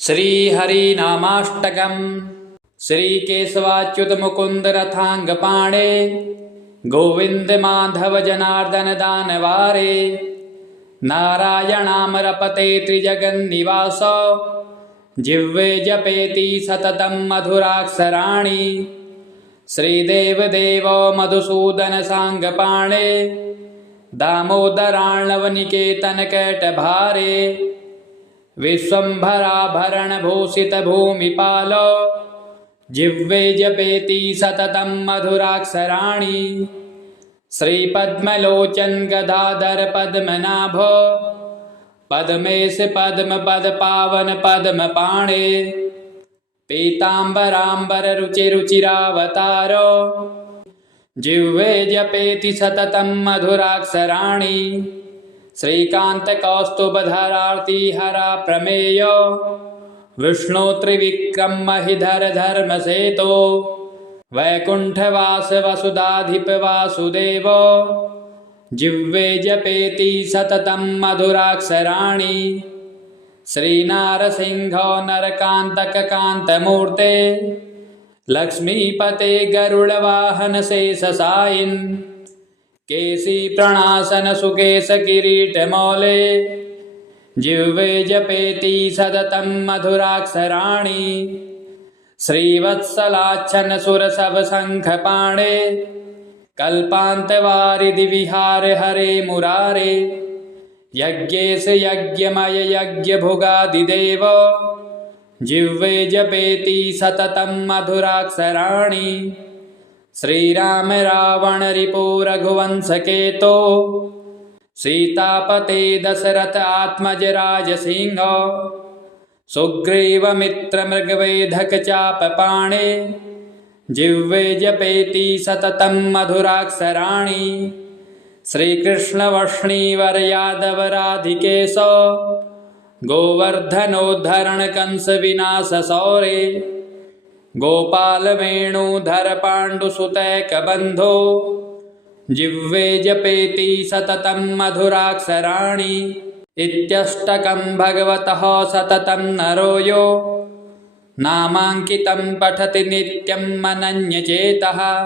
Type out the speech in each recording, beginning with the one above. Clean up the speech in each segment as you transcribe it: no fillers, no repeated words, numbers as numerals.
श्रीहरिनामाष्टकम्। श्रीकेशवाच्युत मुकुंद रथांगपाणे, गोविंद माधव जनार्दन दानवारे, नारायणामरपते त्रिजगन्निवास, जिह्वे जपेति सततं मधुराक्षराणि। श्रीदेवदेवो मधुसूदन सांगपाणे, दामोदरार्णवनिकेतनकैटभारे, विश्वम्भराभरण भूषित भूमिपालो, जिह्वे जपेति सततं मधुराक्षराणि। श्रीपद्मलोचन गदाधर पद्मनाभो, पद्मेश पद्मपद पावन पद्मपाणे, पीताम्बराम्बर रुचिरुचिरावतारो, जिह्वे जपेति सततं मधुराक्षराणि। श्रीकांत कौस्तुभधरार्ति हरा प्रमेयो, विष्णु त्रिविक्रम महिधर धर्मसेतो, वैकुंठवास वसुधाधिप वासुदेवो, जिह्वे जपेति सततं मधुराक्षराणि। श्रीनारसिंहो नरकांतक कांतमूर्ते, लक्ष्मीपते गरुड़वाहन शेषशायिन्, केशी प्रणासन सुकेश किरीटमौले, जिह्वे जपेति सततं मधुराक्षराणि। श्रीवत्सलाच्छन सुरसभ शंखपाणे, कल्पान्तवारिधि विहार हरे मुरारे, यज्ञेश यज्ञमय यज्ञभुगादिदेव, जिह्वे जपेति सततं मधुराक्षराणि। श्रीराम रावण रिपु रघुवंश केतो, सीतापते दशरथ आत्मज राजसिंह, सुग्रीवमित्र मृगवेधक चापपाणे, जिह्वे जपेति सततं मधुराक्षराणि। श्रीकृष्ण वष्णीवर यादव राधिकेशो, गोवर्धनोद्धरण कंस विनाश सौरे, गोपाल वेणुधर पाण्डुसुतैक बंधो, जिह्वे जपेति सततं मधुराक्षराणि। इत्यष्टकं भगवतः सततं नरो यो, नामाङ्कितं पठति नित्यं मनन्यचेतः,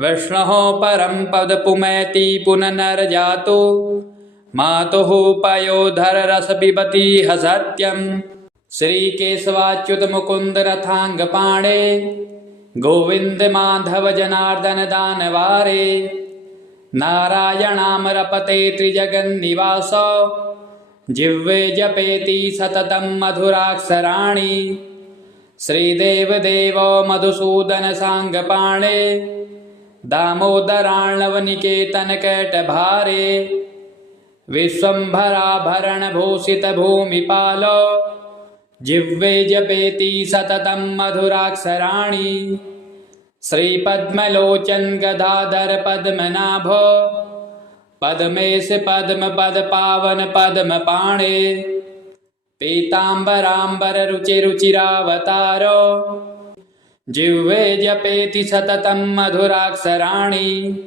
विष्णोः परं पद पुमैति पुनर्जातो, मातुः पयोधर रस पिबति सत्यम्। श्रीकेशवाच्युत मुकुंद रथांगपाणे, गोविंद माधव जनार्दन दानवारे, नारायणामरपते त्रिजगन्निवास, जिह्वे जपेति सततं मधुराक्षराणि। श्रीदेवदेवो मधुसूदन सांगपाणे, दामोदरार्णवनिकेतनकैटभारे, विश्वम्भराभरण भूषित भूमिपालो, जिह्वे जपेति सततं मधुराक्षराणि। श्रीपद्मलोचन गदाधर पद्मनाभो, पद्मेश पद्मपद पावन पद्मपाणे, पीताम्बराम्बर रुचिरुचिरावतारो, जिह्वे जपेति सततं मधुराक्षराणि।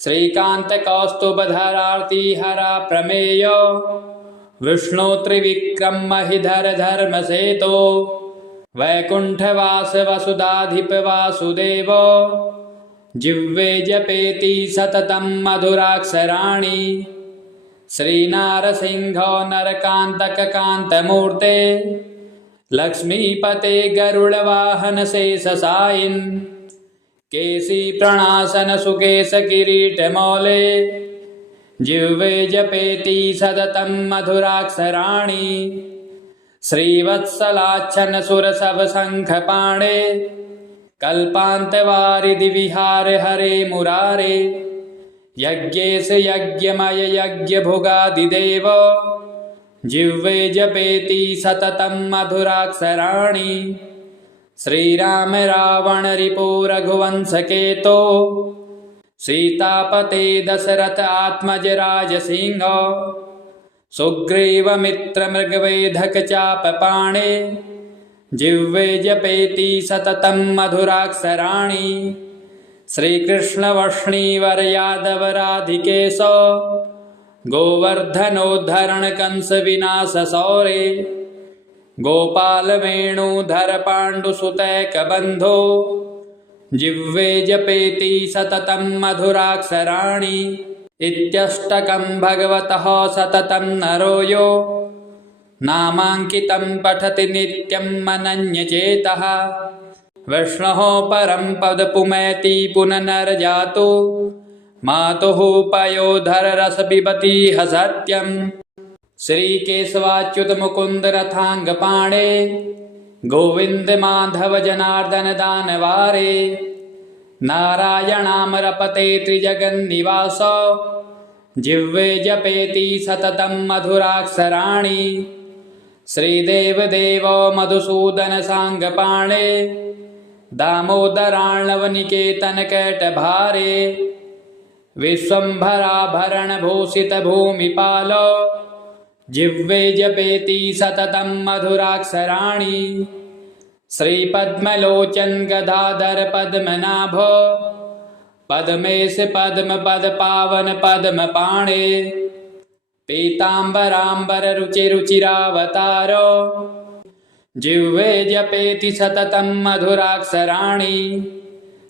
श्रीकांत कौस्तुभधरार्ति हरा प्रमेयो, विष्णु त्रिविक्रम महिधर धर्मसेतो, वैकुंठवास वसुधाधिप वासुदेवो, जिह्वे जपेति सततं मधुराक्षराणि। श्रीनारसिंहो नरकांतक कांतमूर्ते, लक्ष्मीपते गरुड़वाहन शेषशायिन्, केशी प्रणासन सुकेश किरीटमौले, जिह्वे जपेति सततं मधुराक्षराणि। श्रीवत्सलाच्छन सुरसभ शंखपाणे, कल्पान्तवारिधि विहार हरे मुरारे, यज्ञेश यज्ञमय यज्ञभुगादिदेव, जिह्वे जपेति सततं मधुराक्षराणि। श्रीराम रावण रिपु रघुवंश केतो, सीतापते दशरथ आत्मज राजसिंह, सुग्रीवमित्र मृगवेधक चापपाणे, जिह्वे जपेति सततं मधुराक्षराणि। श्रीकृष्ण वष्णीवर यादव राधिकेशो, गोवर्धनोद्धरण कंस विनाश सौरे, गोपालवेणुधर पाण्डुसुतैकबन्धो जिह्वे जपेति सततं मधुराक्षराणि इत्यष्टकं भगवतः सततं नरो यो नामाङ्कितं पठति नित्यं मनन्यचेतः विष्णोः परं पदपुमैति पुनर्जातो मातुः पयोधर रस पिबति सत्यम्। श्रीकेशवाच्युत मुकुंद रथांगपाणे गोविंद माधव जनार्दन दानवारे नारायणामरपते त्रिजगन्निवास जिह्वे जपेति सततं मधुराक्षराणि श्रीदेवदेवो मधुसूदन सांगपाणे दामोदरार्णवनिकेतनकैटभारे विश्वम्भराभरण भूषित भूमिपालो जिह्वे जपेति सततं मधुराक्षराणि श्रीपद्मलोचन गदाधर पद्मनाभ पद्मेश पद्म पद पावन पद्मपाणे पीताम्बराम्बर रुचिरुचिरावतारो जिह्वे जपेति सततं मधुराक्षराणि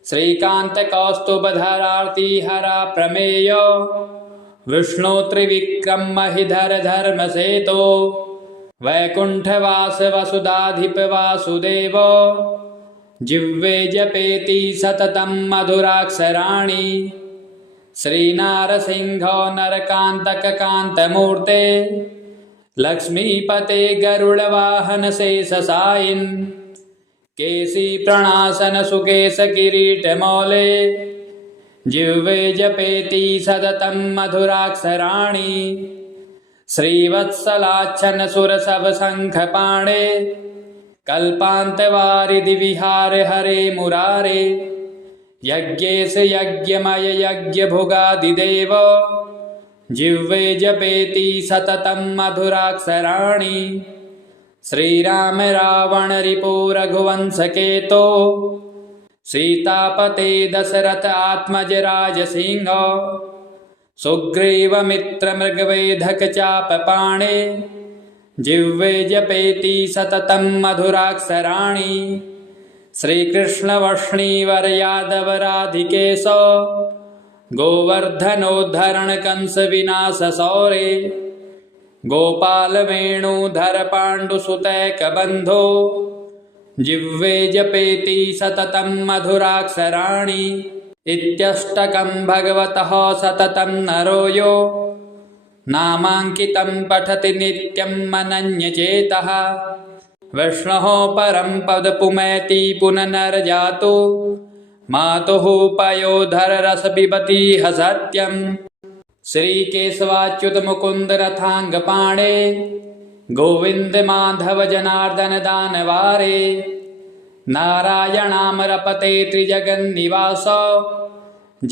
श्रीकांत कौस्तुभधरार्ति हरा प्रमेयो विष्णु त्रिविक्रम महिधर धर्मसेतो वैकुंठवास वसुधाधिप वासुदेव जिह्वे जपेति सततं मधुराक्षराणि श्रीनारसिंहो नरकांतक कांतमूर्ते लक्ष्मीपते गरुड़वाहन शेषशायिन् केशी प्रणासन सुकेश किरीट मौले जिह्वे जपेति सततं मधुराक्षराणि श्रीवत्सलाच्छन सुरसभ शंखपाणे कल्पान्तवारिधि विहार हरे मुरारे यज्ञेश यज्ञमय यज्ञभुगादिदेव जिह्वे जपेति सततं मधुराक्षराणि श्रीराम रावण रिपु रघुवंशकेतो सीतापते दशरथ आत्मज राजसिंह सुग्रीवमित्र मृगवेधक चापपाणे जिह्वे जपेति सततं मधुराक्षराणि श्रीकृष्णवष्णीवर यादव राधिकेश गोवर्धनोद्धरण कंस विनाश सौरे गोपाल वेणुधर पाण्डुसुतैकबन्धो जिह्वे जपेति सततं मधुराक्षराणि इत्यष्टकं भगवतः सततं नरो यो नामाङ्कितं पठति नित्यं मनन्यचेतः विष्णोः परं पदपुमैति पुनर्जातो मातुः पयोधर रस पिबति सत्यम्। श्रीकेशवाच्युत मुकुंद रथांगपाणे गोविंद माधव जनार्दन दानवारे नारायणामरपते त्रिजगन्निवास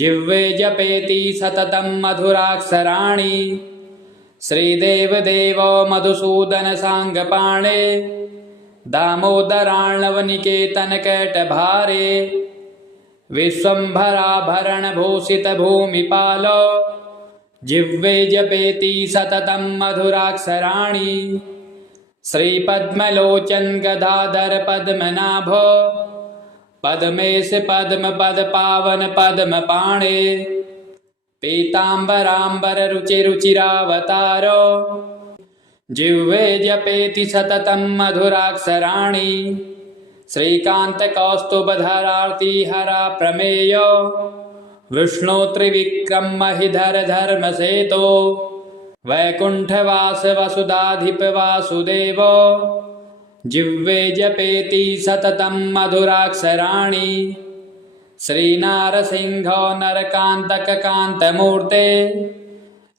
जिह्वे जपेति सततं मधुराक्षराणि श्रीदेवदेवो मधुसूदन सांगपाणे दामोदरार्णवनिकेतनकैटभारे विश्वम्भराभरण भूषित भूमिपालो जिह्वे जपेति सततं मधुराक्षराणि श्रीपद्मलोचन गदाधर पद्मनाभ पद्मेश पद्म पद पावन पद्मपाणे पीताम्बराम्बर रुचिरुचिरावतारो जिह्वे जपेति सततं मधुराक्षराणि श्रीकांत कौस्तुभधरार्ति हरा प्रमेयो विष्णु त्रिविक्रम महिधर धर्मसेतो वैकुंठवास वसुधाधिप वासुदेव जिह्वे जपेति सततं मधुराक्षराणि श्रीनारसिंहो नरकांतक कांतमूर्ते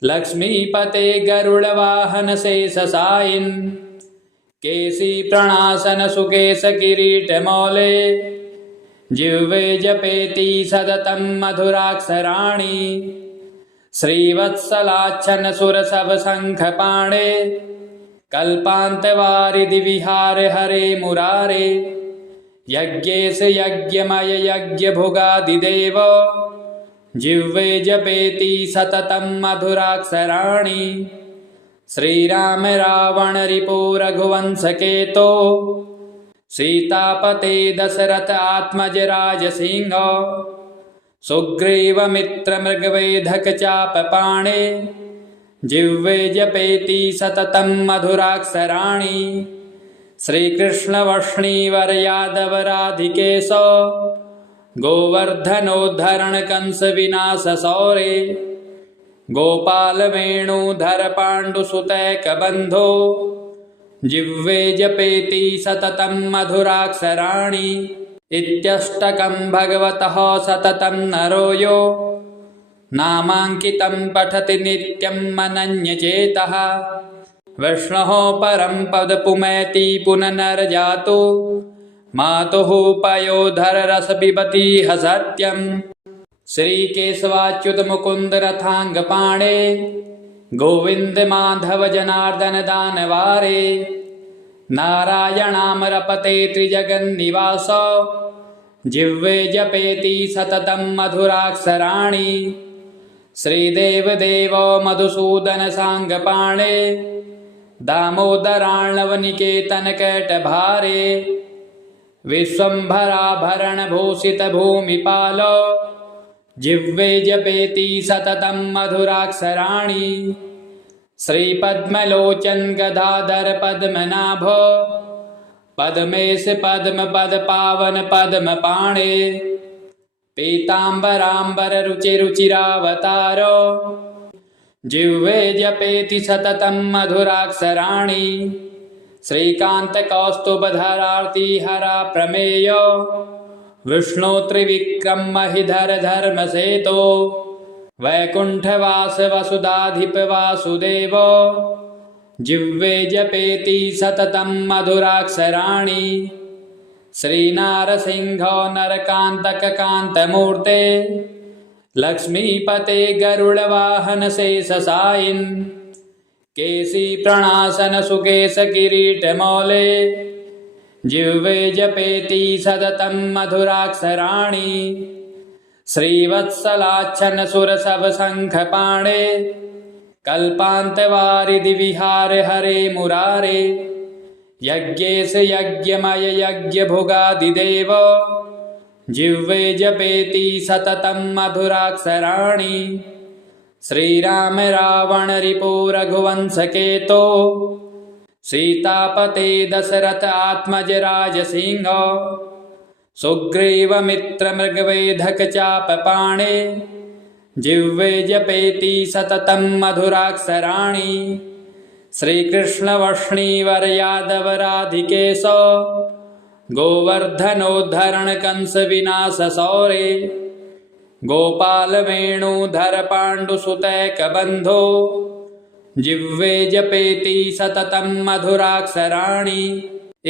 लक्ष्मीपते गरुड़वाहन शेषशायिन् केशी प्रणासन सुकेश किरीट मौले जिह्वे जपेति सततं मधुराक्षराणि श्रीवत्सलाच्छन सुरसभ शंखपाणे कल्पान्तवारिधि विहार हरे मुरारे यज्ञेश यज्ञमय यज्ञभुगादिदेव जिह्वे जपेति सततं मधुराक्षराणि श्रीराम रावण रिपु रघुवंश केतो सीतापते दशरथ आत्मज राज सिंह सुग्रीव मित्र मृगवेधक चाप पाणे जिह्वे जपेति सततं मधुराक्षराणि श्रीकृष्ण वष्णीवर यादव राधिकेशो गोवर्धनोद्धरण कंस विनाश सौरे गोपाल वेणुधर पाण्डुसुतैक बंधो जिह्वे जपेति सततं मधुराक्षराणि इत्यष्टकं भगवतः सततं नरो यो नामाङ्कितं पठति नित्यं मनन्यचेतः विष्णोः परं पदपुमैति पुनर्जातो मातुः पयोधर रस पिबति सत्यम् श्रीकेशवाच्युत मुकुंद रथांग पाणे गोविंद माधव जनार्दन दानवारे नारायणामरपते त्रिजगन्निवास जिह्वे जपेति सततं मधुराक्षराणि श्रीदेव देवो मधुसूदन सांगपाणे दामोदरार्णवनिकेतन कैटभारे विश्वम्भराभरण भूषित भूमिपालो जिह्वे जपेति सततं मधुराक्षराणि श्रीपद्मलोचन गदाधर पद्मनाभ पद्मेश पद्म पद पावन पद्म पाणे पीताम्बराम्बर रुचि रुचिरावतारो जिह्वे जपेति सततं मधुराक्षराणि श्रीकांत कौस्तुभधरार्ति हरा प्रमेयो विष्णु त्रिविक्रम महिधर धर्मसेतो वैकुंठवास वसुधाधिप वासुदेव जिह्वे जपेति सततं मधुराक्षराणि श्रीनारसिंहो नरकांतक कांतमूर्ते लक्ष्मीपते गरुड़वाहन शेषशायिन् केसी प्रणासन सुकेश किरीट मौले जिह्वे जपेति सततं मधुराक्षराणि श्रीवत्सलाच्छन सुरसभ शंख पाणे कल्पान्तवारिधि विहार हरे मुरारे यज्ञेश यज्ञमय यज्ञ भुगादिदेव जिह्वे जपेति सततं मधुराक्षराणि श्रीराम रावण रिपु रघुवंश केतो सीतापते दशरथ आत्मज राज सिंह सुग्रीव मित्र मृगवेधक चाप पाणे जिह्वे जपेति सततं मधुराक्षराणि श्रीकृष्ण वष्णीवर यादव राधिकेशो गोवर्धनोद्धरण कंस विनाश सौरे गोपाल वेणुधर पाण्डुसुतैक बंधो जिह्वे जपेति सततं मधुराक्षराणि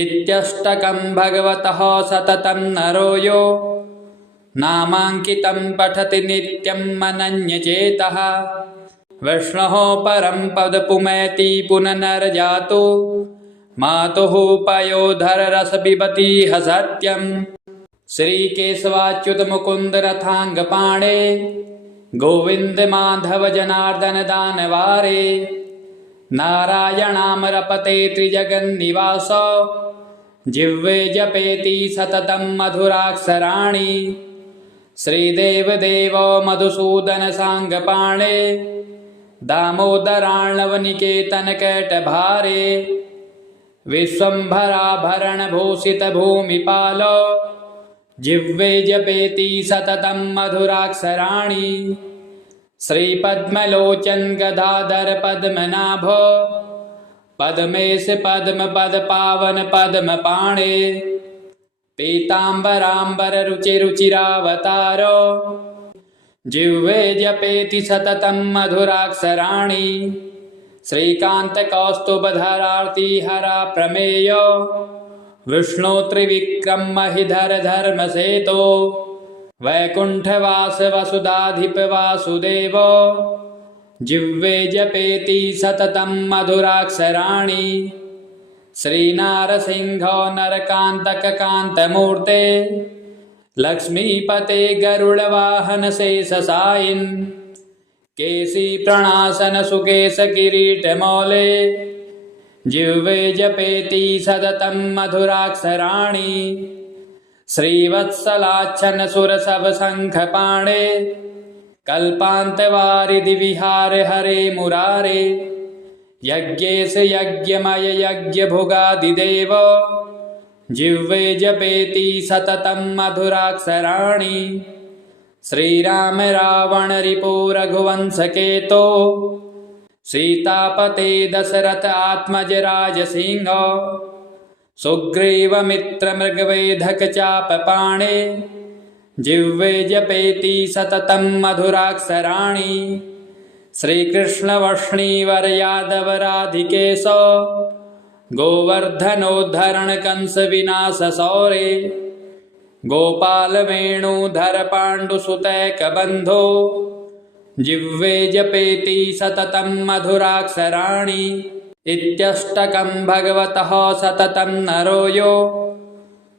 इत्यष्टकं भगवतः सततं नरो यो नामाङ्कितं पठति नित्यं मनन्यचेतः विष्णोः परं पदपुमैति पुनर्जातो मातुः पयोधर रस पिबति सत्यम् श्रीकेशवाच्युत मुकुंद रथांग पाणे गोविंद माधव जनार्दन दानवारे नारायणामरपते त्रिजगन्निवास जिह्वे जपेति सततं मधुराक्षराणि श्रीदेव देवो मधुसूदन सांगपाणे दामोदरार्णवनिकेतन कैटभारे विश्वम्भराभरण भूषित भूमिपालो जिह्वे जपेति सततं मधुराक्षराणि श्रीपद्मलोचन गदाधर पद्मनाभ पद्मेश पद्म पद पावन पद्म पाणे पीताम्बराम्बर रुचि रुचिरावतारो जिह्वे जपेति सततं मधुराक्षराणि श्रीकांत कौस्तुभधरार्ति हरा प्रमेयो विष्णु त्रिविक्रम महिधर धर्मसेतो वैकुंठवास वसुधाधिप वासुदेव जिह्वे जपेति सततं मधुराक्षराणि श्रीनारसिंहो नरकांतक कांतमूर्ते लक्ष्मीपते गरुड़वाहन शेषशायिन् केशी प्रणासन सुकेश किरीटमौले जिह्वे जपेति सततं मधुराक्षराणि श्रीवत्सलाच्छन्न सुरसभ शङ्खपाणे कल्पान्तवारिधि विहारे हरे मुरारे यज्ञेश यज्ञमय यज्ञभुगादिदेव जिह्वे जपेति सततं मधुराक्षराणि श्रीराम रावण रिपो रघुवंशकेतो सीतापते दशरथ आत्मज राजसिंह सुग्रीव मित्र मृगवेधक चापपाणे जिह्वे जपेति सततं मधुराक्षराणि श्रीकृष्ण वष्णीवर यादव राधिकेश गोवर्धनोद्धरण कंस विनाश सौरे गोपाल वेणुधर पाण्डुसुतैक बन्धो जिह्वे जपेति सततं मधुराक्षराणि इत्यष्टकं भगवतः सततं नरो यो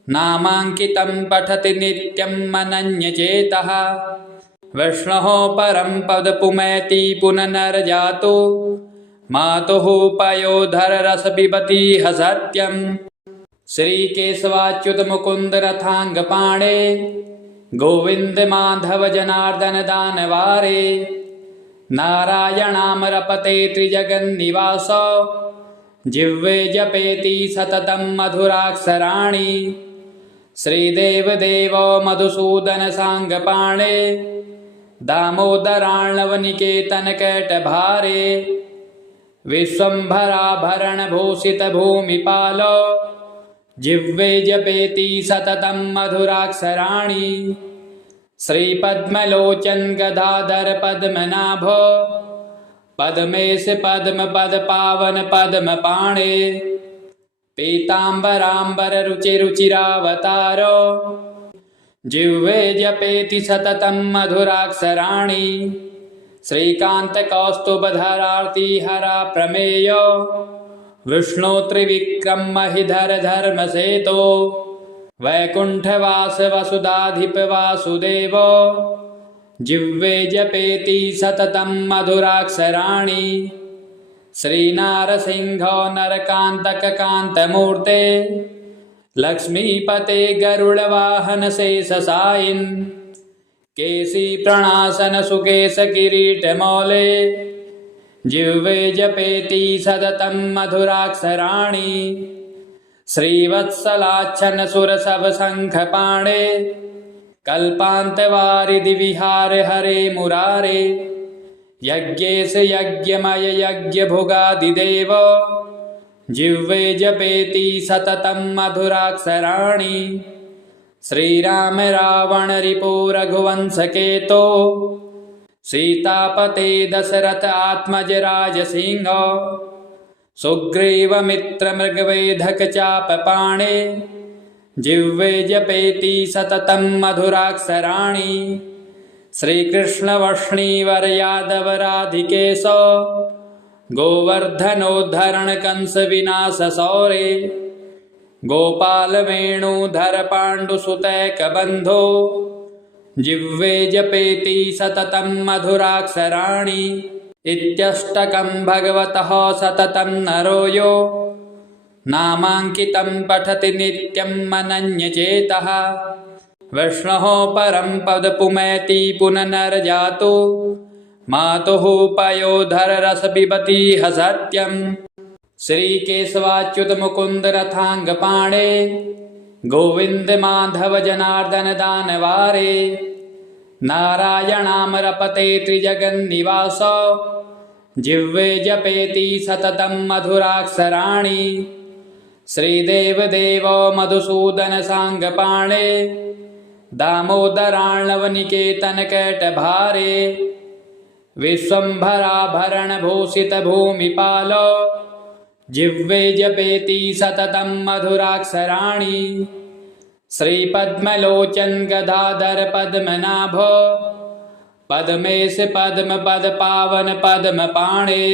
नामाङ्कितं पठति नित्यं मनन्यचेतः विष्णोः परं पदपुमैति पुनर्जातो मातुः पयोधर रस पिबति सत्यम् श्रीकेशवाच्युत मुकुंद रथांगपाणे गोविंद माधव जनार्दन दानवारे नारायणामरपते त्रिजगन्निवास जिह्वे जपेति सततं मधुराक्षराणि श्रीदेव देवो मधुसूदन सांगपाणे दामोदरार्णवनिकेतन कैटभारे विश्वम्भराभरण भूषित भूमिपालो जिह्वे जपेति सततं मधुराक्षराणि श्रीपद्मलोचन गदाधर पद्मनाभ पद्मेश पद्म पद पावन पद्मपाणे पीताम्बराम्बर रुचिरुचिरावतारो जिह्वे जपेति सततं मधुराक्षराणि श्रीकांत कौस्तुभधरार्ति हरा प्रमेय विष्णु त्रिविक्रम महिधर धर्मसेतो वैकुंठवास वसुधाधिप वासुदेव जिह्वे जपेति सततं मधुराक्षराणि श्रीनारसिंहो नरकान्तक कान्तमूर्ते लक्ष्मीपते गरुडवाहन शेषशायिन् केशी प्रणासन सुकेश किरीटमौले जिह्वे जपेति सततं मधुराक्षराणि श्रीवत्सलाच्छन्न सुरसभ शङ्खपाणे कल्पान्तवारिधि विहारे हरे मुरारे यज्ञेश यज्ञमय यज्ञभुगादिदेव जिह्वे जपेति सततं मधुराक्षराणि श्रीराम रावण रिपो रघुवंशकेतो सीतापते दशरथ आत्मज राजसिंह सुग्रीव मित्र मृगवेधक चापपाणे जिह्वे जपेति सततं मधुराक्षराणि श्रीकृष्ण वष्णीवर यादव राधिकेश गोवर्धनोद्धरण कंस विनाश सौरे गोपाल वेणुधर पाण्डुसुतैक बन्धो जिह्वे जपेति सततं मधुराक्षराणि इत्यष्टकं भगवतः सततं नरो यो नामाङ्कितं पठति नित्यं मनन्यचेतः विष्णोः परं पदपुमैति पुनर्जातो मातुः पयोधर रस पिबति सत्यम् श्रीकेशवाच्युत मुकुंद रथांगपाणे गोविंद माधव जनार्दन दानवारे नारायणामरपते त्रिजगन्निवास जिह्वे जपेति सततं मधुराक्षराणि श्रीदेव देवो मधुसूदन सांगपाणे दामोदरार्णवनिकेतन कैटभारे विश्वम्भराभरण भूषित भूमिपालो जिह्वे जपेति सततं मधुराक्षराणि श्रीपद्मलोचन गदाधर पद्मनाभ पद्मेश पद्म पद पावन पद्मपाणे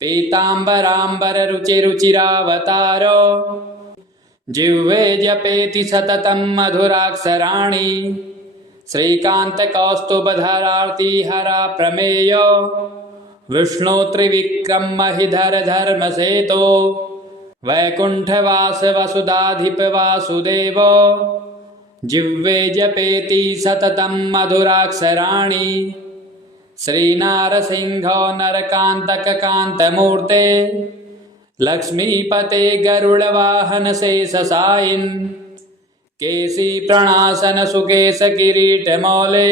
पीताम्बराम्बर रुचिरुचिरावतारो जिह्वे जपेति सततं मधुराक्षराणि श्रीकान्तकौस्तुभधरार्तिहरा प्रमेयो विष्णु त्रिविक्रम महिधर धर्मसेतो वैकुण्ठवास वसुधाधिप वासुदेवो जिह्वे जपेति सततं मधुराक्षराणि श्रीनारसिंहो नरकान्तककान्तमूर्ते लक्ष्मीपते गरुडवाहन शेषशायिन् केशी प्रणासन सुकेश किरीटमौले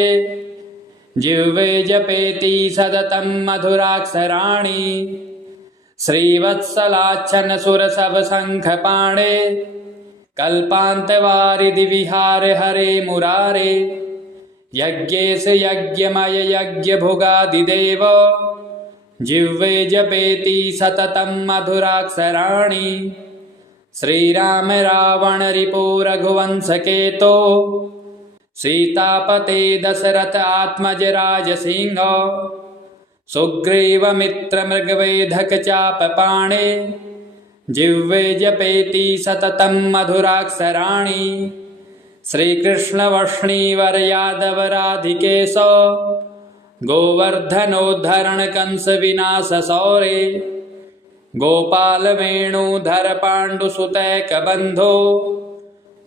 जिह्वे जपेति सततं मधुराक्षराणि श्रीवत्सलाच्छन सुरसभ शङ्खपाणे कल्पान्तवारिधि विहार हरे मुरारे यज्ञेश यज्ञमय यज्ञभुगादिदेव जिह्वे जपेति सततं मधुराक्षराणि श्रीराम रावण रिपु रघुवंशकेतो सीतापते दशरथ आत्मज राजसिंह सुग्रीवमित्र मृगवेधक चापपाणे जिह्वे जपेति सततं मधुराक्षराणि श्रीकृष्णवष्णीवर यादव राधिकेशो गोवर्धनोद्धरण कंस विनाश सौरे गोपाल वेणुधर पाण्डुसुतैकबन्धो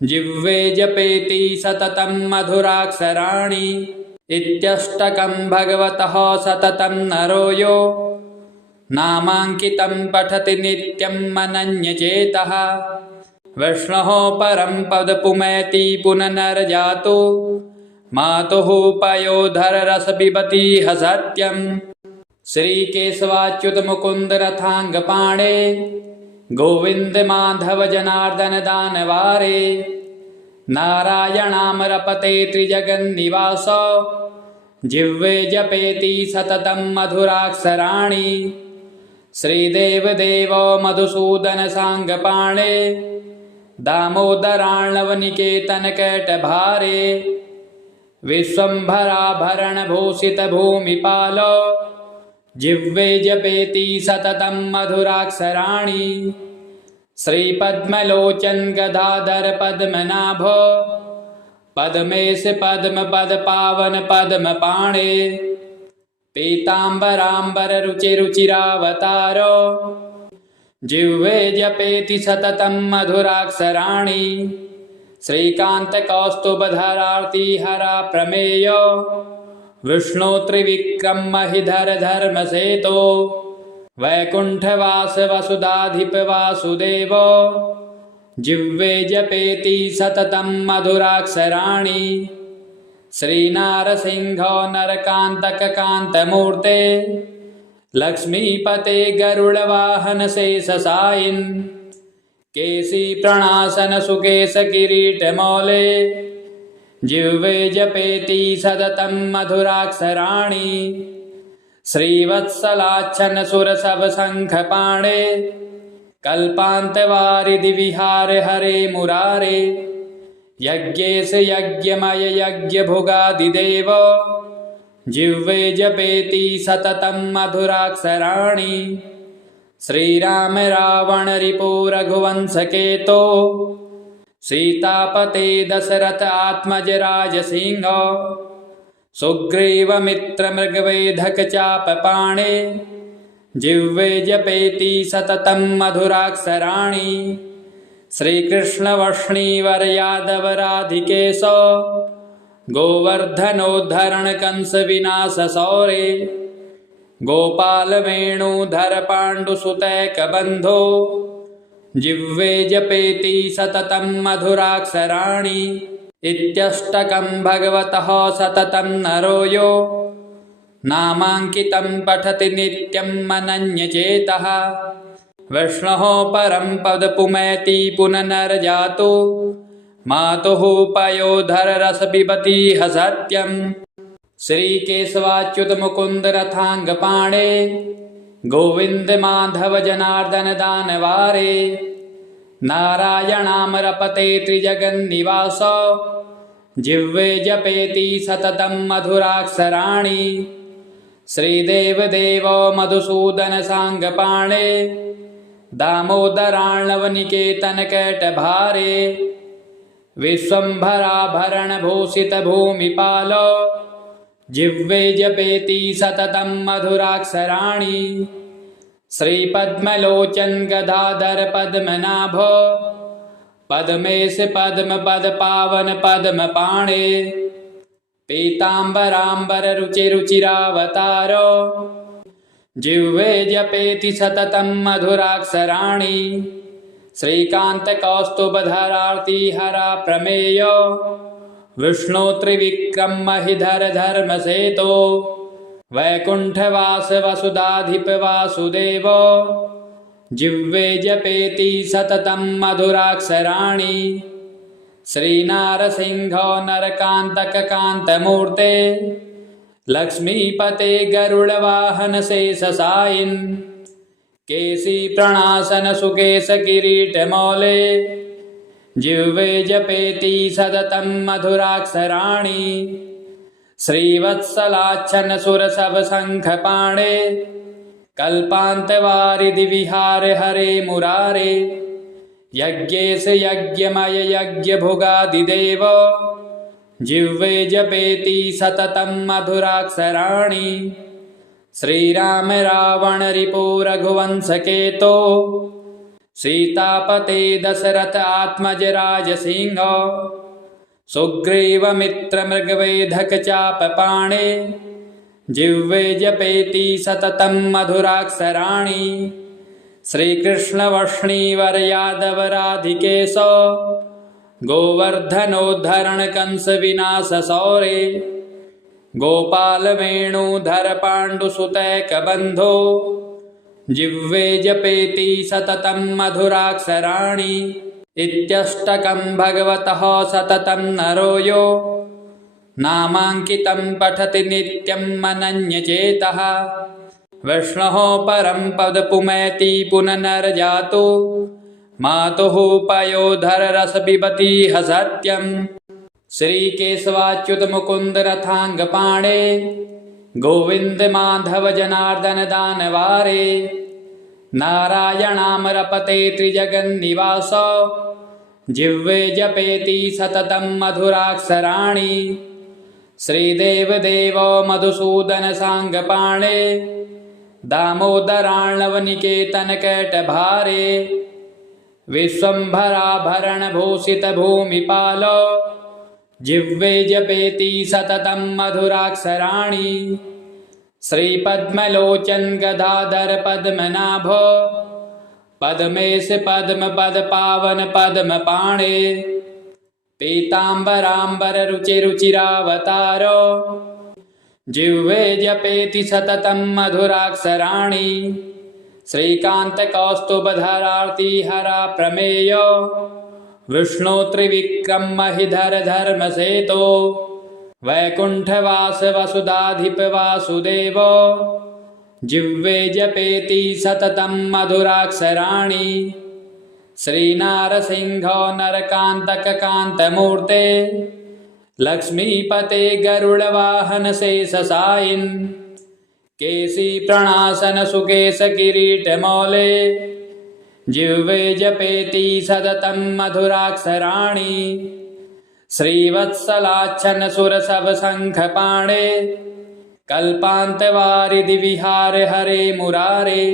जिह्वे जपेति सततं मधुराक्षराणि इत्यष्टकं भगवतः सततं नरो यो नामाङ्कितं पठति नित्यं मनन्यचेतः विष्णोः परं पद पुमैति पुनर्जातु मातुः पयोधर रस पिबति सत्यम् श्रीकेशवाच्युत मुकुन्द रथाङ्गपाणे गोविन्द माधव जनार्दन दानवारे नारायणामरपते त्रिजगन्निवास जिह्वे जपेति सततं मधुराक्षराणि श्रीदेवदेवो मधुसूदन साङ्गपाणे दामोदरार्णवनिकेतनकैटभारे विश्वम्भराभरणभूषितभूमिपालो जिह्वे जपेति सततं मधुराक्षराणि श्रीपद्मलोचन गदाधर पद्मनाभो पद्मेश पद्मपदपावन पद्मपाणे पीताम्बराम्बर रुचिरुचिरावतारो जिह्वे जपेति सततं मधुराक्षराणि श्रीकान्तकौस्तुभधरार्तिहरा प्रमेयो विष्णु त्रिविक्रम महिधर धर्मसेतो वैकुण्ठवास वसुधाधिप वासुदेवो जिह्वे जपेति सततं मधुराक्षराणि श्रीनारसिंहो नरकान्तककान्तमूर्ते लक्ष्मीपते गरुडवाहन शेषशायिन् केशी प्रणासन सुकेश किरीटमौले जिह्वे जपेति सततं मधुराक्षराणि श्रीवत्सलाच्छन सुरसभ शङ्खपाणे कल्पान्तवारिधि विहार हरे मुरारे यज्ञेश यज्ञमय यज्ञभुगादिदेव जिह्वे जपेति सततं मधुराक्षराणि श्रीराम रावण रिपु रघुवंशकेतो सीतापते दशरथ आत्मज राजसिंह सुग्रीवमित्र मृगवेधक चापपाणे जिह्वे जपेति सततं मधुराक्षराणि श्रीकृष्णवष्णीवर यादव राधिकेशो गोवर्धनोद्धरण कंस विनाश सौरे गोपाल वेणुधर पाण्डुसुतैकबन्धो जिह्वे जपेति सततं मधुराक्षराणि इत्यष्टकं भगवतः सततं नरो यो नामाङ्कितं पठति नित्यं मनन्यचेतः विष्णोः परं पद पुमैति पुनर्जातु मातुः पयोधर रस पिबति सत्यम् श्रीकेशवाच्युत मुकुन्द रथाङ्गपाणे गोविन्द माधव जनार्दन दानवारे नारायणामरपते त्रिजगन्निवास जिह्वे जपेति सततं मधुराक्षराणि श्रीदेवदेवो मधुसूदन साङ्गपाणे दामोदरार्णवनिकेतनकैटभारे विश्वम्भराभरणभूषितभूमिपालो जिह्वे जपेति सततं मधुराक्षराणि श्रीपद्मलोचन गदाधर पद्मनाभो पद्मेश पद्मपदपावन पद्मपाणे पीताम्बराम्बर रुचिरुचिरावतारो जिह्वे जपेति सततं मधुराक्षराणि श्रीकान्तकौस्तुभधरार्तिहरा प्रमेयो विष्णु त्रिविक्रम महिधर धर्मसेतो वैकुण्ठवास वसुधाधिप वासुदेवो जिह्वे जपेति सततं मधुराक्षराणि श्रीनारसिंहो नरकान्तककान्तमूर्ते लक्ष्मीपते गरुडवाहन शेषशायिन् केशी प्रणासन सुकेश किरीटमौले जिह्वे जपेति सततं मधुराक्षराणि श्रीवत्सलाच्छन सुरसभशङ्खपाणे कल्पान्तवारिधि विहार हरे मुरारे यज्ञेश यज्ञमय यज्ञभुगादिदेव जिह्वे जपेति सततं मधुराक्षराणि श्रीराम रावण रिपु रघुवंशकेतो सीतापते दशरथ आत्मज राजसिंह सुग्रीवमित्र मृगवेधक चापपाणे जिह्वे जपेति सततं मधुराक्षराणि श्रीकृष्णवष्णीवर यादव राधिकेशो गोवर्धनोद्धरण कंस विनाश सौरे गोपाल वेणुधर पाण्डुसुतैकबन्धो जिह्वे जपेति सततं मधुराक्षराणि इत्यष्टकं भगवतः सततं नरो यो नामाङ्कितं पठति नित्यं मनन्यचेतः विष्णोः परं पदपुमैति पुनर्जातो मातुः पयोधर रस पिबति सत्यम् श्रीकेशवाच्युत मुकुंद रथांगपाणे गोविंद माधव जनार्दन दानवारे नारायणामरपते त्रिजगन्निवास जिह्वे जपेति सततं मधुराक्षराणि श्रीदेवदेवो मधुसूदन सांगपाणे दामोदरार्णवनिकेतनकैटभारे विश्वम्भराभरणभूषितभूमिपालो जिह्वे जपेति सततं मधुराक्षराणि श्रीपद्मलोचन गदाधर पद्मनाभो पद्मेश पद्मपदपावन पद्मपाणे पीताम्बराम्बर रुचिरुचिरावतारो जिह्वे जपेति सततं मधुराक्षराणि श्रीकान्तकौस्तुभधरार्तिहरा प्रमेयो विष्णु त्रिविक्रम महिधर धर्मसेतो वैकुण्ठवास वसुधाधिप वासुदेवो जिह्वे जपेति सततं मधुराक्षराणि श्रीनारसिंहो नरकान्तककान्तमूर्ते लक्ष्मीपते गरुडवाहन शेषशायिन् केशी प्रणासन सुकेश किरीटमौले जिह्वे जपेति सततं मधुराक्षराणि श्रीवत्सलाच्छन सुरसभशङ्खपाणे कल्पान्तवारिधि विहार हरे मुरारे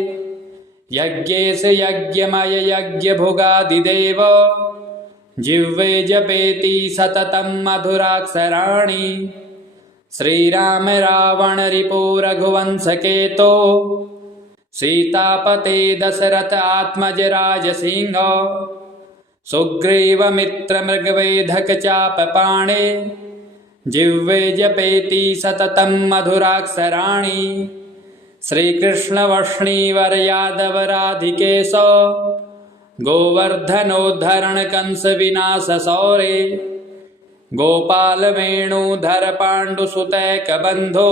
यज्ञेश यज्ञमय यज्ञभुगादिदेव जिह्वे जपेति सततं मधुराक्षराणि श्रीराम रावण रिपु रघुवंशकेतो सीतापते दशरथ आत्मज राजसिंह सुग्रीवमित्र मृगवेधक चापपाणे जिह्वे जपेति सततं मधुराक्षराणि श्रीकृष्णवष्णीवर यादव राधिकेशो गोवर्धनोद्धरण कंस विनाश सौरे गोपाल वेणुधर पाण्डुसुतैकबन्धो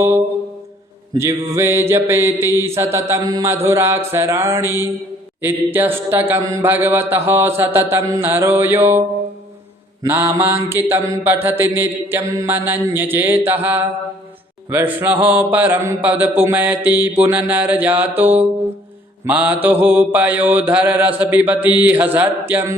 जिह्वे जपेति सततं मधुराक्षराणि इत्यष्टकं भगवतः सततं नरो यो नामाङ्कितं पठति नित्यं मनन्यचेतः विष्णोः परं पदपुमैति पुनर्जातो मातुः पयोधर रस पिबति सत्यम्।